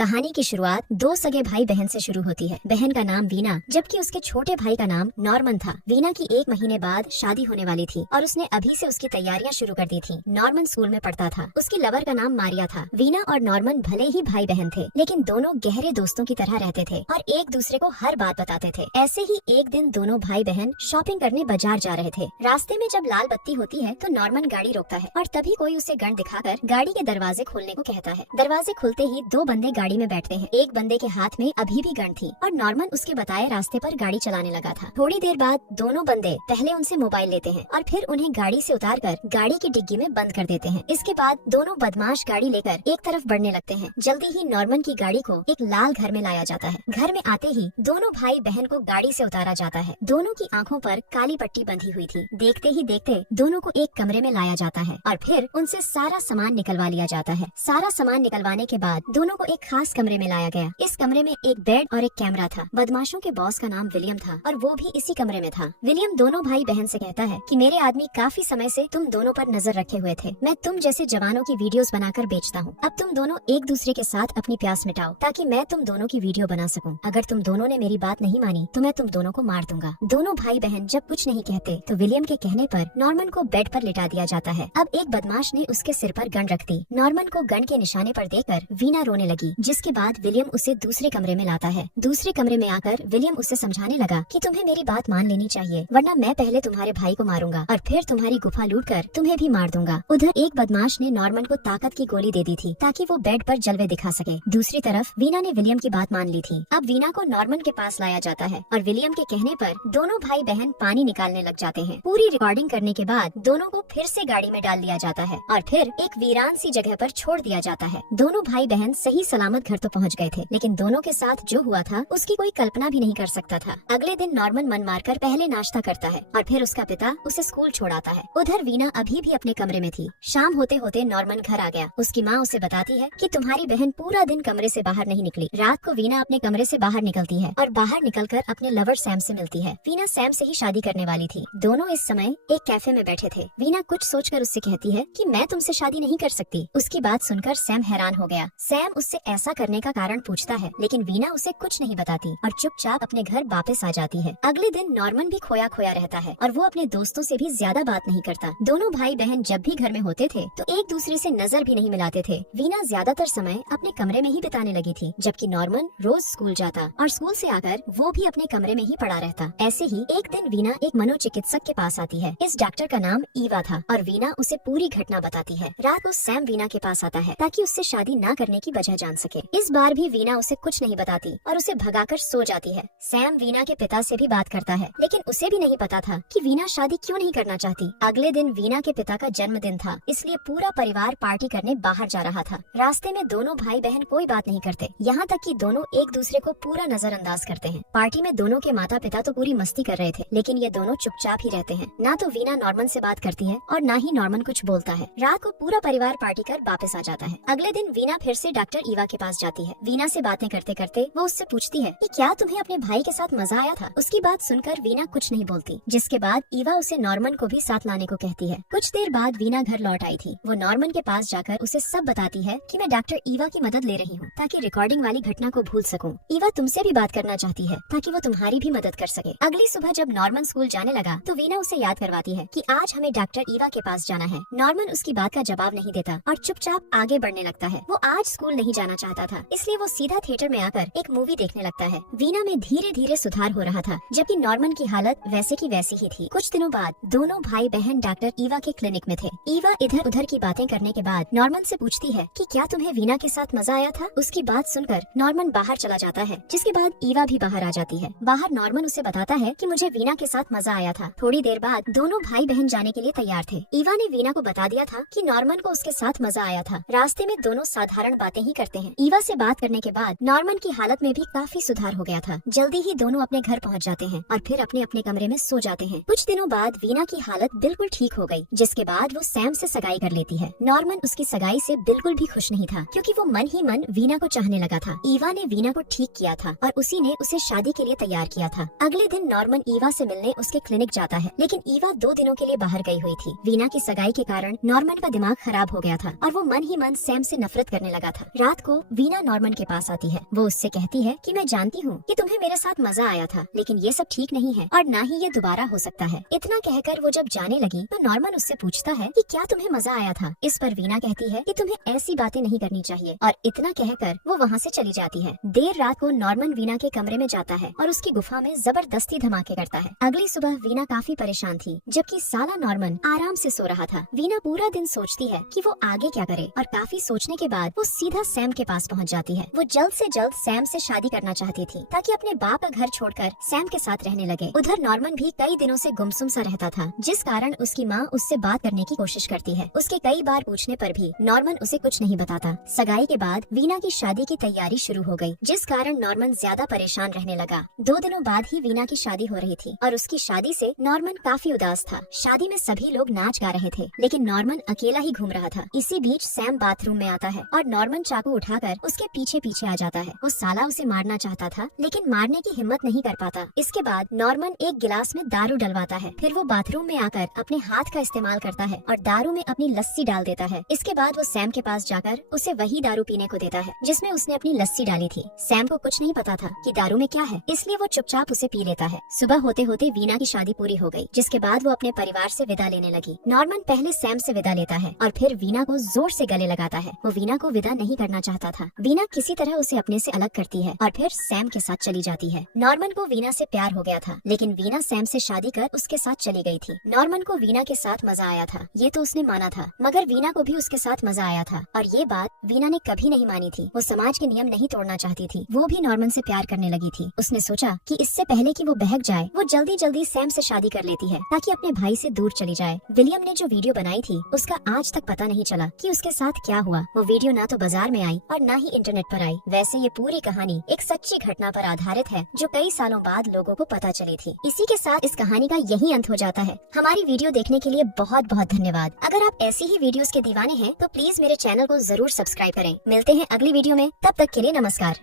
कहानी की शुरुआत दो सगे भाई बहन से शुरू होती है। बहन का नाम वीना जबकि उसके छोटे भाई का नाम नॉर्मन था। वीना की 1 महीने बाद शादी होने वाली थी और उसने अभी से उसकी तैयारियां शुरू कर दी थी। नॉर्मन स्कूल में पढ़ता था। उसकी लवर का नाम मारिया था। वीना और नॉर्मन भले ही भाई बहन थे लेकिन दोनों गहरे दोस्तों की तरह रहते थे और एक दूसरे को हर बात बताते थे। ऐसे ही एक दिन दोनों भाई बहन शॉपिंग करने बाजार जा रहे थे। रास्ते में जब लाल बत्ती होती है तो नॉर्मन गाड़ी रोकता है और तभी कोई उसे गन दिखाकर गाड़ी के दरवाजे खोलने को कहता है। दरवाजे खुलते ही 2 बंदे गाड़ी में बैठते हैं। एक बंदे के हाथ में अभी भी गन थी और नॉर्मन उसके बताए रास्ते पर गाड़ी चलाने लगा था। थोड़ी देर बाद दोनों बंदे पहले उनसे मोबाइल लेते हैं और फिर उन्हें गाड़ी से उतारकर गाड़ी की डिग्गी में बंद कर देते हैं। इसके बाद दोनों बदमाश गाड़ी लेकर एक तरफ बढ़ने लगते हैं। जल्दी ही नॉर्मन की गाड़ी को एक लाल घर में लाया जाता है। घर में आते ही दोनों भाई बहन को गाड़ी से उतारा जाता है। दोनों की आंखों पर काली पट्टी बंधी हुई थी। देखते ही देखते दोनों को एक कमरे में लाया जाता है और फिर उनसे सारा सामान निकलवा लिया जाता है। सारा सामान निकलवाने के बाद दोनों को एक खास कमरे में लाया गया। इस कमरे में एक बेड और एक कैमरा था। बदमाशों के बॉस का नाम विलियम था और वो भी इसी कमरे में था। विलियम दोनों भाई बहन से कहता है कि मेरे आदमी काफी समय से तुम दोनों पर नजर रखे हुए थे। मैं तुम जैसे जवानों की वीडियोस बनाकर बेचता हूँ। अब तुम दोनों एक दूसरे के साथ अपनी प्यास मिटाओ ताकि मैं तुम दोनों की वीडियो बना सकूं। अगर तुम दोनों ने मेरी बात नहीं मानी तो मैं तुम दोनों को मार दूंगा। दोनों भाई बहन जब कुछ नहीं कहते तो विलियम के कहने पर नॉर्मन को बेड पर लिटा दिया जाता है। अब एक बदमाश ने उसके सिर पर गन रख दी। नॉर्मन को गन के निशाने पर देकर वीना रोने लगी, जिसके बाद विलियम उसे दूसरे कमरे में लाता है। दूसरे कमरे में आकर विलियम उसे समझाने लगा कि तुम्हें मेरी बात मान लेनी चाहिए वरना मैं पहले तुम्हारे भाई को मारूंगा और फिर तुम्हारी गुफा लूटकर तुम्हें भी मार दूंगा। उधर एक बदमाश ने नॉर्मन को ताकत की गोली दे दी थी ताकि वो बेड पर जलवे दिखा सके। दूसरी तरफ वीना ने विलियम की बात मान ली थी। अब वीना को नॉर्मन के पास लाया जाता है और विलियम के कहने पर दोनों भाई बहन पानी निकालने लग जाते हैं। पूरी रिकॉर्डिंग करने के बाद दोनों को फिर से गाड़ी में डाल दिया जाता है और फिर एक वीरान सी जगह पर छोड़ दिया जाता है। दोनों भाई बहन सही सलामत घर तो पहुंच गए थे लेकिन दोनों के साथ जो हुआ था उसकी कोई कल्पना भी नहीं कर सकता था। अगले दिन नॉर्मन मन मारकर पहले नाश्ता करता है और फिर उसका पिता उसे स्कूल छोड़ाता है। उधर वीना अभी भी अपने कमरे में थी। शाम होते होते नॉर्मन घर आ गया। उसकी माँ उसे बताती है कि तुम्हारी बहन पूरा दिन कमरे से बाहर नहीं निकली। रात को वीना अपने कमरे से बाहर निकलती है और बाहर निकलकर अपने लवर सैम से मिलती है। वीना सैम से ही शादी करने वाली थी। दोनों इस समय एक कैफे में बैठे थे। वीना कुछ सोचकर उससे कहती है कि मैं तुमसे शादी नहीं कर सकती। उसकी बात सुनकर सैम हैरान हो गया। सैम उससे ऐसा करने का कारण पूछता है लेकिन वीना उसे कुछ नहीं बताती और चुपचाप अपने घर वापस आ जाती है। अगले दिन नॉर्मन भी खोया खोया रहता है और वो अपने दोस्तों से भी ज्यादा बात नहीं करता। दोनों भाई बहन जब भी घर में होते थे तो एक दूसरे से नजर भी नहीं मिलाते थे। वीना ज्यादातर समय अपने कमरे में ही बिताने लगी थी जबकि नॉर्मन रोज स्कूल जाता और स्कूल से आकर वो भी अपने कमरे में ही पड़ा रहता। ऐसे ही एक दिन वीना एक मनोचिकित्सक के पास आती है। इस डॉक्टर का नाम ईवा था और वीना उसे पूरी घटना बताती है। रात को सैम वीना के पास आता है ताकि उससे शादी न करने की वजह जान सके। इस बार भी वीना उसे कुछ नहीं बताती और उसे भगाकर सो जाती है। सैम वीना के पिता से भी बात करता है लेकिन उसे भी नहीं पता था कि वीना शादी क्यों नहीं करना चाहती। अगले दिन वीना के पिता का जन्मदिन था इसलिए पूरा परिवार पार्टी करने बाहर जा रहा था। रास्ते में दोनों भाई बहन कोई बात नहीं करते, यहाँ तक कि दोनों एक दूसरे को पूरा नजरअंदाज करते हैं। पार्टी में दोनों के माता पिता तो पूरी मस्ती कर रहे थे लेकिन ये दोनों चुपचाप ही रहते हैं। ना तो वीना नॉर्मन से बात करती है और ना ही नॉर्मन कुछ बोलता है। रात को पूरा परिवार पार्टी कर वापस आ जाता है। अगले दिन वीना फिर से डॉक्टर ईवा के पास जाती है। वीना से बातें करते करते वो उससे पूछती है कि क्या तुम्हें अपने भाई के साथ मजा आया था। उसकी बात सुनकर वीना कुछ नहीं बोलती, जिसके बाद ईवा उसे नॉर्मन को भी साथ लाने को कहती है। कुछ देर बाद वीना घर लौट आई थी। वो नॉर्मन के पास जाकर उसे सब बताती है कि मैं डॉक्टर ईवा की मदद ले रही हूँ ताकि रिकॉर्डिंग वाली घटना को भूल सकूं। ईवा तुमसे भी बात करना चाहती है ताकि वो तुम्हारी भी मदद कर सके। अगली सुबह जब नॉर्मन स्कूल जाने लगा तो वीना उसे याद करवाती है कि आज हमें डॉक्टर ईवा के पास जाना है। नॉर्मन उसकी बात का जवाब नहीं देता और चुपचाप आगे बढ़ने लगता है। वो आज स्कूल नहीं जाना चाहता था इसलिए वो सीधा थिएटर में आकर एक मूवी देखने लगता है। वीना में धीरे धीरे सुधार हो रहा था जबकि नॉर्मन की हालत वैसे की वैसी ही थी। कुछ दिनों बाद दोनों भाई बहन डॉक्टर ईवा के क्लिनिक में थे। ईवा इधर उधर की बातें करने के बाद नॉर्मन से पूछती है कि क्या तुम्हें वीना के साथ मजा आया था। उसकी बात सुनकर नॉर्मन बाहर चला जाता है, जिसके बाद ईवा भी बाहर आ जाती है। बाहर नॉर्मन उसे बताता है कि मुझे वीना के साथ मजा आया था। थोड़ी देर बाद दोनों भाई बहन जाने के लिए तैयार थे। ईवा ने वीना को बता दिया था कि नॉर्मन को उसके साथ मजा आया था। रास्ते में दोनों साधारण बातें ही करते हैं। ईवा से बात करने के बाद नॉर्मन की हालत में भी काफी सुधार हो गया था। जल्दी ही दोनों अपने घर पहुंच जाते हैं और फिर अपने अपने कमरे में सो जाते हैं। कुछ दिनों बाद वीना की हालत बिल्कुल ठीक हो गई, जिसके बाद वो सैम से सगाई कर लेती है। नॉर्मन उसकी सगाई से बिल्कुल भी खुश नहीं था क्योंकि वो मन ही मन वीना को चाहने लगा था। ईवा ने वीना को ठीक किया था और उसी ने उसे शादी के लिए तैयार किया था। अगले दिन नॉर्मन ईवा से मिलने उसके क्लिनिक जाता है लेकिन ईवा 2 दिनों के लिए बाहर गई हुई थी। वीना की सगाई के कारण नॉर्मन का दिमाग खराब हो गया था और वो मन ही मन सैम से नफरत करने लगा था। रात को वीना नॉर्मन के पास आती है। वो उससे कहती है कि मैं जानती हूँ कि तुम्हें मेरे साथ मजा आया था, लेकिन ये सब ठीक नहीं है और ना ही ये दोबारा हो सकता है। इतना कहकर वो जब जाने लगी तो नॉर्मन उससे पूछता है कि क्या तुम्हें मजा आया था। इस पर वीना कहती है कि तुम्हें ऐसी बातें नहीं करनी चाहिए और इतना कहकर वो वहाँ से चली जाती है। देर रात को नॉर्मन वीना के कमरे में जाता है और उसकी गुफा में जबरदस्ती धमाके करता है। अगली सुबह वीना काफी परेशान थी, जबकि साला नॉर्मन आराम से सो रहा था। वीना पूरा दिन सोचती है कि वो आगे क्या करे और काफी सोचने के बाद वो सीधा सैम के पास पहुंच जाती है। वो जल्द से जल्द सैम से शादी करना चाहती थी ताकि अपने बाप का घर छोड़कर सैम के साथ रहने लगे। उधर नॉर्मन भी कई दिनों से गुमसुम सा रहता था, जिस कारण उसकी माँ उससे बात करने की कोशिश करती है। उसके कई बार पूछने पर भी नॉर्मन उसे कुछ नहीं बताता। सगाई के बाद वीना की शादी की तैयारी शुरू हो गई, जिस कारण नॉर्मन ज्यादा परेशान रहने लगा। 2 दिनों बाद ही वीना की शादी हो रही थी और उसकी शादी से नॉर्मन काफी उदास था। शादी में सभी लोग नाच गा रहे थे, लेकिन नॉर्मन अकेला ही घूम रहा था। इसी बीच सैम बाथरूम में आता है और नॉर्मन चाकू उठाकर उसके पीछे पीछे आ जाता है। वो साला उसे मारना चाहता था, लेकिन मारने की हिम्मत नहीं कर पाता। इसके बाद नॉर्मन एक गिलास में दारू डलवाता है। फिर वो बाथरूम में आकर अपने हाथ का इस्तेमाल करता है और दारू में अपनी लस्सी डाल देता है। इसके बाद वो सैम के पास जाकर उसे वही दारू पीने को देता है जिसमें उसने अपनी लस्सी डाली थी। सैम को कुछ नहीं पता था कि दारू में क्या है, इसलिए वो चुपचाप उसे पी लेता है। सुबह होते होते वीना की शादी पूरी हो गई, जिसके बाद वो अपने परिवार से विदा लेने लगी। नॉर्मन पहले सैम से विदा लेता है और फिर वीना को जोर से गले लगाता है। वो वीना को विदा नहीं करना चाहता था। वीना किसी तरह उसे अपने से अलग करती है और फिर सैम के साथ चली जाती है। नॉर्मन को वीना से प्यार हो गया था, लेकिन वीना सैम से शादी कर उसके साथ चली गई थी। नॉर्मन को वीना के साथ मजा आया था, ये तो उसने माना था, मगर वीना को भी उसके साथ मजा आया था और ये बात वीना ने कभी नहीं मानी थी। वो समाज के नियम नहीं तोड़ना चाहती थी। वो भी नॉर्मन से प्यार करने लगी थी। उसने सोचा कि इससे पहले कि वो बहक जाए, वो जल्दी जल्दी सैम से शादी कर लेती है ताकि अपने भाई से दूर चली जाए। विलियम ने जो वीडियो बनाई थी उसका आज तक पता नहीं चला कि उसके साथ क्या हुआ। वो वीडियो ना तो बाजार में आई और ना ही इंटरनेट पर आई। वैसे ये पूरी कहानी एक सच्ची घटना पर आधारित है जो कई सालों बाद लोगों को पता चली थी। इसी के साथ इस कहानी का यही अंत हो जाता है। हमारी वीडियो देखने के लिए बहुत बहुत धन्यवाद। अगर आप ऐसी ही वीडियोस के दीवाने हैं तो प्लीज मेरे चैनल को जरूर सब्सक्राइब करें। मिलते हैं अगली वीडियो में, तब तक के लिए नमस्कार।